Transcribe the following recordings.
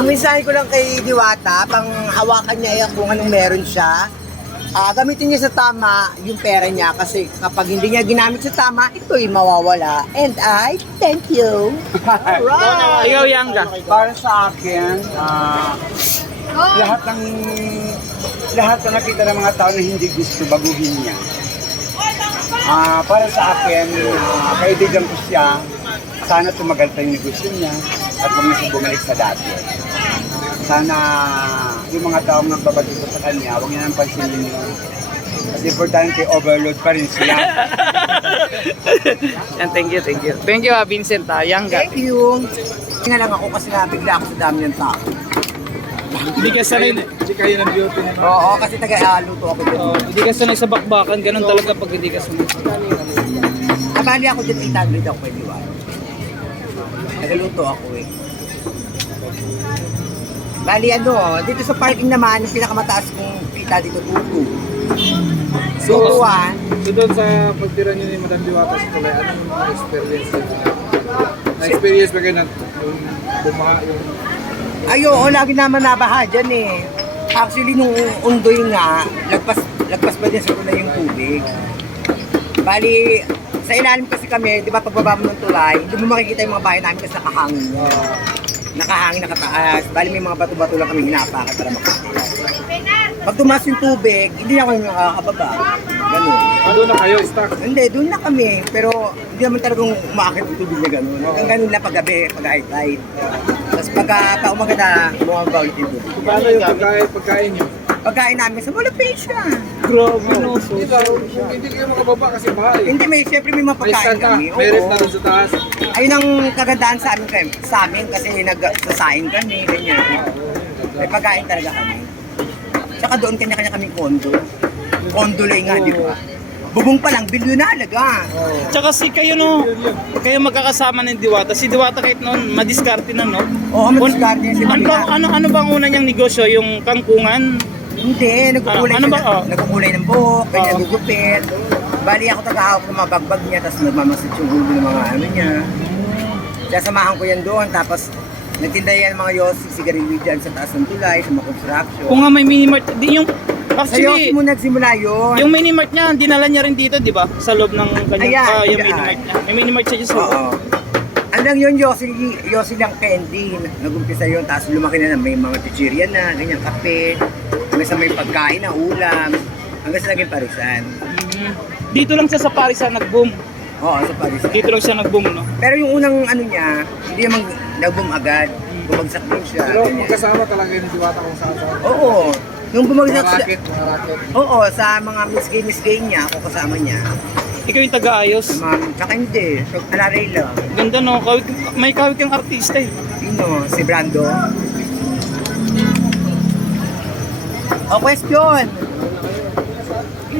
Ang mensahe ko lang kay Diwata, pang hawakan niya kung anong meron siya. Gamitin niya sa tama yung pera niya kasi kapag hindi niya ginamit sa tama, ito'y mawawala. And I thank you. Alright. Ikaw, Yangga. Para sa akin, lahat ng nakita ng mga tao na hindi gusto, baguhin niya. Para sa akin, kaibigan ko siya, sana tumagal pa yung negosyo niya at huwag na siya bumalik sa dati. Sana yung mga taong nagbabato sa kanya, huwag niya nang pansinin yun. Kasi importante, overload pa rin siya. Yan, thank you. Thank you, Vincent, Yangga. Thank you. Nga lang ako kasi nabigla ako sa dami ng tao. Hindi ka sanay, Hindi kayo ng beauty naman. Oo, kasi taga-luto ako dyan. hindi ka sanay sa bakbakan, ganun talaga pag hindi ka sanay. Abali ako dyan, 800 ako kay Diwata. Nagaluto ako eh. Bali dito sa parking naman, yung pinakamataas kong kita dito, 2-2. So, So doon sa pagtira niyo ni Madam Diwata sa Tulay, ano yung mga experience niyo? Na-experience ba kayo na yung bumaha, yung oo, lagi naman nabaha dyan eh. Actually, nung undoy nga, lagpas pa din sa tulay yung tubig. Bali, sa ilalim kasi kami, di ba pagbaba mo ng tulay, hindi mo makikita yung mga bahay namin kasi nakahangin. Nakahangin, nakataas. Bali, may mga bato-bato lang kami hinapakan para makakita. Pag tumaas yung tubig, hindi na kami makakababa. Ganun. doon na kayo, stuck? Hindi, doon na kami. Pero hindi naman talagang umaakit yung tubig na gano'n. Hanggang ganun na paggabi, pag high tide. Tapos pagka umaga na, bumaba ulit yung tubig. Paano yung pagkain niyo? Pagkain namin sa Malapecia. Grabe, no? So, Dito, kung hindi kayo makababa kasi baha eh. Hindi, siyempre may mga May pagkain stand ka, kami. may rest na doon sa taas. Ayun ang kagandaan sa amin kasi nagsasaing kami, ganyan. May pagkain talaga kami. Tsaka doon kanya-kanya kami kondo. Kondo lang nga, di ba? Bubong pa lang, bilyon na alaga. tsaka kayo, no? Kayo magkakasama ng Diwata. Si Diwata kahit noon, madiskarte na, no? Oo, mag-discard yun si Maria. Ano bang una niyang negosyo? Yung kangkungan? Hindi, nagkukulay Ano ba? siya. Oh. Nagkukulay ng buhok, kanya Oo. nagugupit. Bali ako tagahawak ng mga bagbag niya, tapos nagmamassage yung ulo ng mga ano niya. Kaya samahan ko yan doon, tapos nagtinda yan ng mga yosi, sigarilyo dyan sa taas ng tulay, sa mga construction. Kung nga may minimart, di yung Sa yosi actually mo nagsimula yun. yung minimart niya, dinala niya rin dito, di ba? Sa loob ng kanyang Ayan, yung dyan. minimart niya. May minimart siya dyan sa loob. Oo. Ano lang yun, yosi lang candy. Nag-umpisa yun, tapos lumaki na may mga chichirya na, ganyan, kape. Hanggang sa may pagkain na ulam. Hanggang sa naging parisan. Dito lang siya sa Parisan nag-boom. Oo, sa parisan. Dito lang siya nag-boom, no? Pero yung unang ano niya, hindi naman nag-boom agad. Bumagsak din siya. Pero ganyan. magkasama talaga yung Diwata kung saan. Oo. Nung bumagsak Mga siya, racket, mga racket. oo, sa mga Miss Gay niya, ako kasama niya. Ikaw yung taga-ayos. Tsaka hindi, alaray lang. Ganda, no? May kawig kang artista, eh. Sino? Si Brando? Question!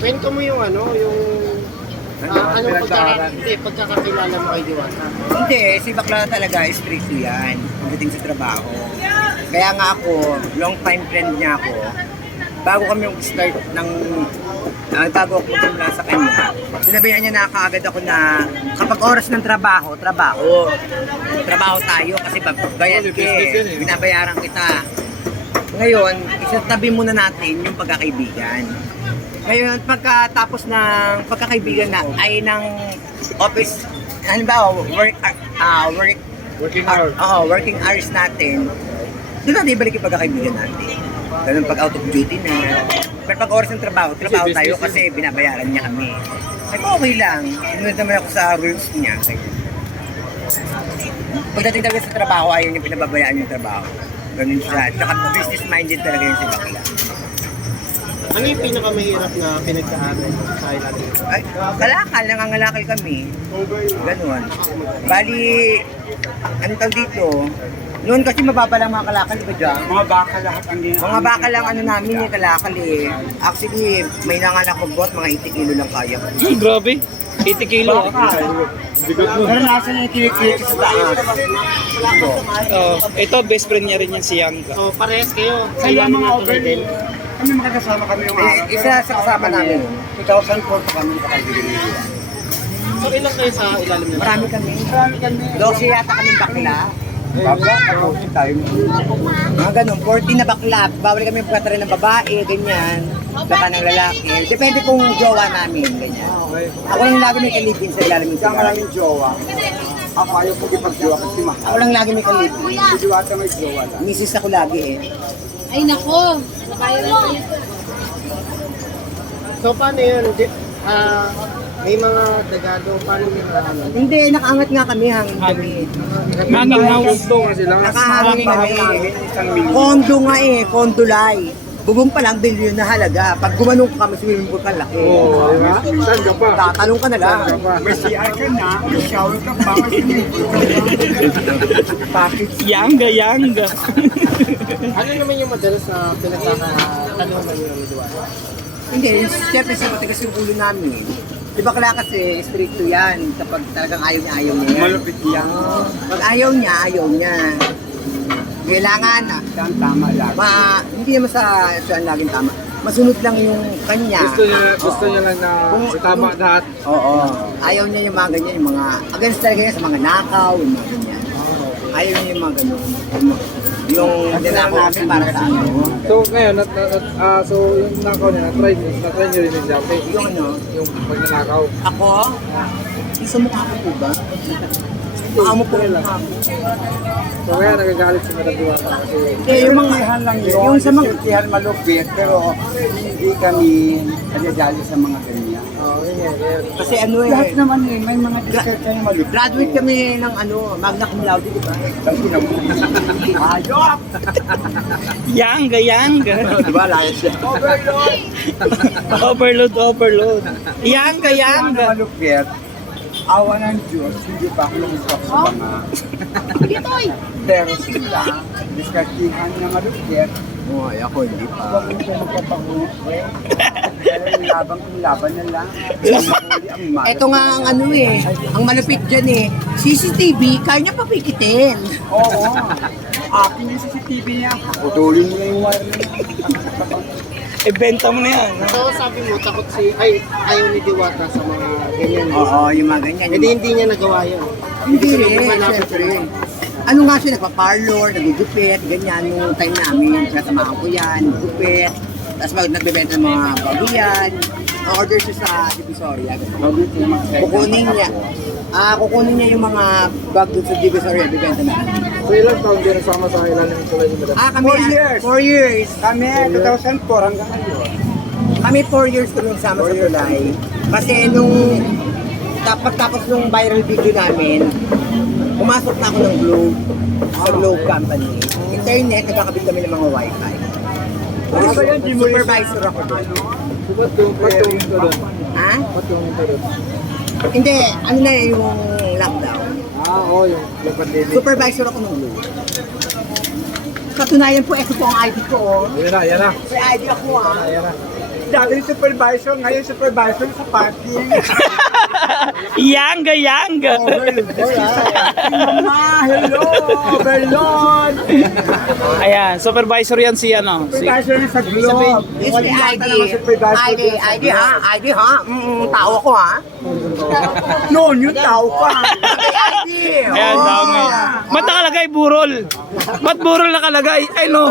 Kwento mo yung anong pagkakakilala mo kay Diwata? Hindi, si Bakla talaga, straight yan, pagdating sa trabaho. Kaya nga ako, long time friend niya ako, bago kami start ng, bago ako magsimula sa kanya, sinabihan niya na kaagad ako na kapag oras ng trabaho tayo kasi bayad ka eh, binabayaran kita. Ngayon, isatabi muna natin yung pagkakaibigan. Ngayon, pagkatapos ng pagkakaibigan na ay ng office, halimbawa, working hours natin, doon natin ibalik yung pagkakaibigan natin. Ganun pag out of duty na. Pero pag oras ng trabaho tayo kasi binabayaran niya kami. Ay, okay lang. Sinunod naman ako sa rules niya. Pagdating talaga sa trabaho, ayaw niya pinababayaan yung trabaho. Ganun siya. Tsaka business-minded talaga yung si Bakla. Ano yung pinakamahirap na pinagkaanan mo sa island? Ay, kalakal, nangangalakal kami. Ganun. Bali, ano tawag dito? Noon kasi mababa lang mga kalakal, di ba dyan? Mga baka lahat ang Mga baka lang ano namin yung kalakal eh. Actually, may nanganak ko bot, mga 80 kilo lang kaya ko. Grabe. 80 kilo, ah. Pero nasa yung kilikili sa taas. Ito, best friend niya rin yan si Yangga. So, parehas kayo. Sa ilalim mga ng tulay overlay, din. kami makakasama kami yung Isa sa kasama namin. 2004 pa kami nakakaibigan. So, ilang kayo sa ilalim ng Marami kami. 12 yata kaming bakla. Baba, kapusin tayo. Mga ganun, 40 na bakla, bawal kami magkatarin ng babae, ganyan. Baka ng lalaki. Depende kung jowa namin, ganyan. Okay. Ako lang lagi may kalipin sa ilalim ng Isang sigara. maraming jowa. Ako ayaw ko ipag-jowa kasi Ako mahal. lang lagi may kalipin. Si Diwata may jowa lang. Misis ako lagi eh. Ay nako, kaya lang yun. So paano yun? May mga dagado, paano yung ano? Hindi, nakaangat nga kami hanggang gabi. Hanging house. Gusto nga sila. Nakahangin kami. namin, 1 million. Kondo nga eh, kondolay. Bubong pa lang, bilyon na halaga. Pag gumanong ka kami, swimming pool ka laki. Oo, di ba? Saan ka pa? Tatalong ka na lang. Saan ka pa? May CR ka na, may shower ka pa, may swimming pool ka na. Package. Yanga. Ano naman yung madalas na pinagkakatanungan nyo ng Diwata? Hindi, siyempre sa matigas yung ulo namin. Di ba kala kasi stricto yan kapag talagang ayaw niya yan. Malupit yan. Pag ayaw niya. Kailangan Saan tama lang. hindi naman sa saan laging tama. Masunod lang yung kanya. Gusto niya lang na itama lahat. Oo. Ayaw niya yung mga ganyan, yung mga, against talaga yan sa mga nakaw, yung mga ganyan. Ayaw niya yung mga ganun. Yung ninakaw kasi para sa ano. So ngayon, so yung nakaw niya, na-try niyo rin yung dati. Yung ano, Yung pagnanakaw. ako, isa mukha ko po ba? Mukha mo po lang. So kaya nagagalit si Madam Diwata kasi Yung mga, Sirtihan lang yun. yung sa mga, Sirtihan malupit, pero hindi kami nadadali sa mga ganyan. yun yan, yan. kasi ano Lahat eh, naman eh, may mga diskarte yung malupit. graduate kami ng ano, magna cum laude, di ba? Kasi naman. Ayok! Yanga. Di ba, layas siya. Overload. Yanga. Ang malupit, awa ng Diyos, hindi pa ako lumusok sa mga. Ditoy! Pero sila, diskartihan na malupit, Oo, ay ako hindi pa. huwag mo siya magpapangulit. Pero yung laban na lang. Ang mahuli ang malupit. Ito nga ang ano eh, ang malupit dyan eh. CCTV, kaya niya papikitin. Oo. Akin yung CCTV niya. Putulin mo na yung wire na yan. Ibenta mo na yan. So sabi mo, takot ayaw ni Diwata sa mga ganyan. Oo, yung mga ganyan. Hindi, hindi niya nagawa yun. Hindi rin, syempre. Ano nga siya, nagpa-parlor, nagugupit, ganyan, nung time namin. Kasamahan ko yan, gupit. Tapos nagbebenta ng mga baguyan. Order siya sa Divisoria. Kukunin niya. Kukunin niya yung mga bag doon sa Divisoria, bibenta na. So ilang taon din nasama sa ilalim ng tulay ni Madam? Kami, 4 years. 4 years. Kami, 2004 hanggang ngayon. Kami 4 years kami nagsama sa Tulay. Kasi nung tapos nung viral video namin, pumasok na ako ng Globe, sa Globe Company. Internet, nagkakabit kami ng mga wifi. Supervisor ako doon. So ba't yung ito doon? Ha? Ba't yung ito doon? Hindi, ano na yung lockdown. Oo, yung pandemic. Supervisor ako ng Globe. Katunayan po, ito po ang ID ko. Oh. Yan na. May ID ako Ayan na. Dati supervisor, ngayon supervisor sa parking. Yanga. Mama, hello, overload. Ayan, supervisor yan si ano. Si, Supervisor na sa Globe. This is ID. Supervisor ID, din sa ID ha? ID ha? Tao ako ha? Noon, yung tao pa. ID! ayan, dami. Ba't nakalagay burol? Ba't burol nakalagay? Ay no.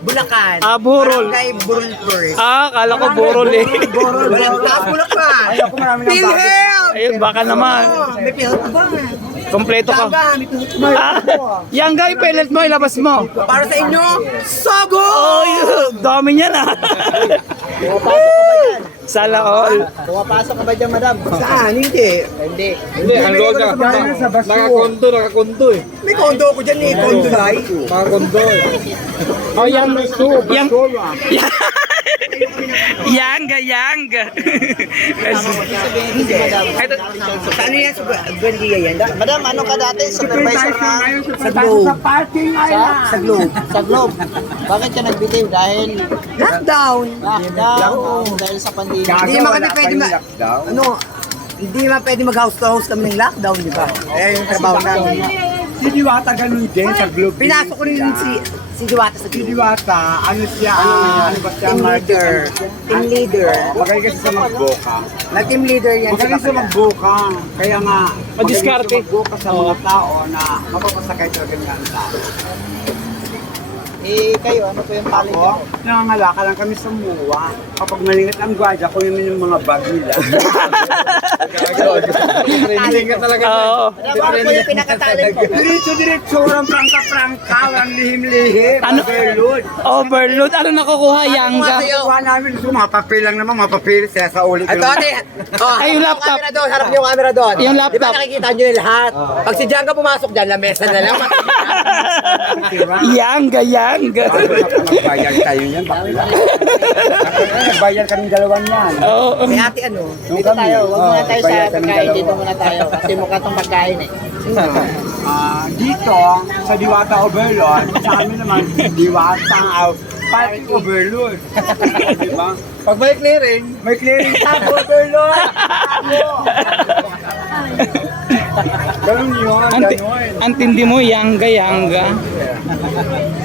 Bulacan. Burol. Barangay Burol first. Kala ko burol eh. Walang taas Bulacan. Ayaw ko marami ng bagay. PhilHealth! Ayun, baka naman. May PhilHealth ba? Kompleto ka. Tama, may PhilHealth ba? Yanga, ipilit mo, ilabas mo. Para sa inyo, Sogo! Oh, dami niyan ah. Sala all. Pumapasok ka ba dyan, madam? Saan? Hindi. Hindi. Hindi, ang load ka. Sa baso. Nakakondo eh. May kondo ko dyan eh, kondo lai. Nakakondo eh. Oh, yang Yanga. Ito, ano yan sa Buendia yan? Madam, ano ka dati? Supervisor na Ngayon, Sa supervisor Globe. sa parking island. Sa Globe. sa Globe. Bakit ka nagbitiw? Dahil Lockdown. lockdown. Dahil sa pandemic. Hindi Gaga, naman wala kami pwede kayong lockdown. hindi naman pwede mag-house to house kami ng lockdown, di ba? Eh, yung trabaho namin. Si Diwata ganun din sa Globe. Pinasok ko rin si Diwata sa Si Diwata, ano siya, ano ba siya? team leader. Team leader. Magaling kasi sa magboka. Nag-team leader yan. Magaling sa magboka. Kaya nga, Madiskarte. magaling sa magboka sa mga tao na mapapasakay talaga niya ang tao. Eh, kayo, ano po yung talent niyo? Ako, nangangalaka lang kami sa muwa. Kapag malingat ang gwadya, kunin yung mga bag nila. Training ka talaga. Oo. Ano po yung pinakatalent ko? Diretso, walang prangka-prangka, walang lihim-lihim. Ano? Overload. Overload. Ano nakukuha? Yangga. Kuha namin, so mapapil lang naman, mapapil siya sa ulit. Ito, ate. Oh, Ay, yung laptop. Camera doon, harap niyo yung camera doon. Yung Di ba laptop. nakikita niyo yung lahat? Pag si Django pumasok dyan, lamesa na lang. Yangga, yangga. Nagbayad tayo niyan, bakla. Nagbayad kami dalawan yan. Oo. May ate ano? Nung kami, Huwag muna tayo sa nagbayad kami pagkain. dalawa. Dito muna tayo. Kasi mukha itong pagkain eh. Dito, sa Diwata Overload, sa amin naman, Diwata Party Overload. Diba? Pag may clearing, May clearing tab overload! Tabo! Ganun yun, ganun. Ang tindi mo, yangga, yangga.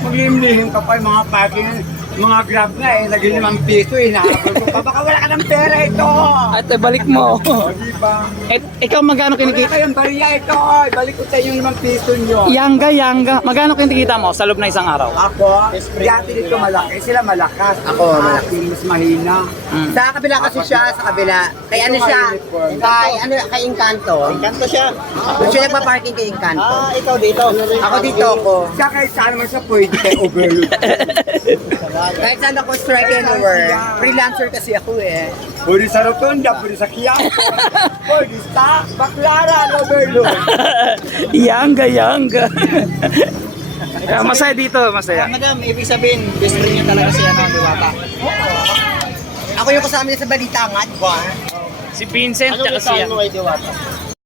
Maglihim-lihim ka pa yung mga parking, mga grab nga eh, lagi 5 piso eh, nahabol ko pa, baka wala ka ng pera ito! At balik mo. O diba? Ikaw magkano Wala kinikita? kayong bariya ito, balik ko sa inyo yung 5 piso nyo. Yangga, yangga. Magkano kinikita mo sa loob na isang araw? Ako, dati dito malaki, sila malakas. Ako, malaki. Mas mahina. Sa kabila kasi siya, sa kabila. Kay ano siya? Kay Encanto. Kanto siya. Doon siya nagpa-parking kay Encanto. Ah, ikaw dito. Ako dito ako. Siya kahit saan naman siya pwede kay overload. Kahit saan ako strike anywhere. Freelancer kasi ako eh. Pwede sa Rotonda, pwede sa Quiapo, pwede sa Baclaran, overload. Yangga, yangga. Masaya dito, masaya. Madam, ibig sabihin, best friend niyo talaga si ano, Diwata. Ako yung kasama niya sa balita nga, di ba? Si Vincent, Ano tsaka yung siya. mo kay Diwata?